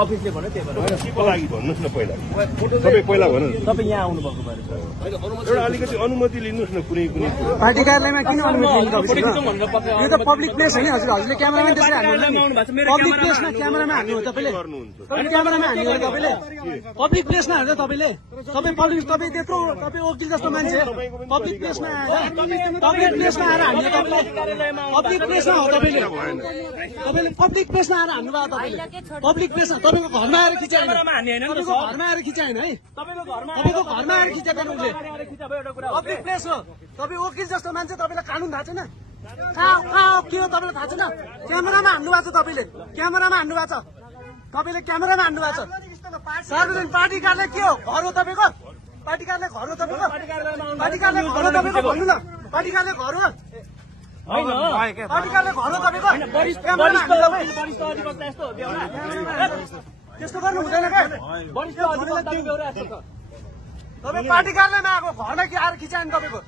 अफिसले भन्यो त्यही भएर केको लागि भन्नुहोस् न पहिला तपाईँ पहिला भन्नुहोस् तपाईँ यहाँ आउनु भएको भएर एउटा अलिकति अनुमति लिनुहोस् न कुनै कुनै पार्टी कार्यालयमा किन अनुमति लिनु यो त पब्लिक प्लेस होइन हजुर हजुरले क्यामेरामा त्यसरी हान्नु पब्लिक प्लेसमा क्यामेरामा हान्नु हो तपाईँले क्यामेरामा हान्नु हो तपाईँले पब्लिक प्लेसमा हाल्छ तपाईँले तपाईँ त्यत्रो तपाईँ वकिल जस्तो मान्छे पब्लिक प्लेसमा आएर हान्नु तपाईँले पब्लिक प्लेसमा हो तपाईँले पब्लिक प्लेसमा आएर हान्नु भयो तपाईँले पब्लिक प्लेसमा तपाईँको घरमा आएर खिचाएन तपाईँको घरमा आएर खिचाएन है तपाईँको घरमा आएर खिचाएको उसले पब्लिक प्लेस हो तपाईँ वकिल जस्तो मान्छे तपाईँलाई कानुन थाहा छैन कहाँ के हो तपाईँलाई थाहा छैन क्यामेरामा हान्नु भएको छ तपाईँले क्यामेरामा हान्नु भएको छ तपाईँले क्यामेरामा हान्नु भएको छ सार्वजनिक पार्टी कार्यालय के हो घर हो तपाईँको पार्टी कार्यालय घर हो तपाईँको पार्टी कार्यालय घर हो तपाईँको भन्नु न पार्टी कार्यालय घर हो पार्टी कार्यालय घर हो तपाईँको त्यस्तो गर्नु हुँदैन क्या तपाईँ पार्टी कार्यालयमा आएको घरमा के आएर खिचायो नि तपाईँको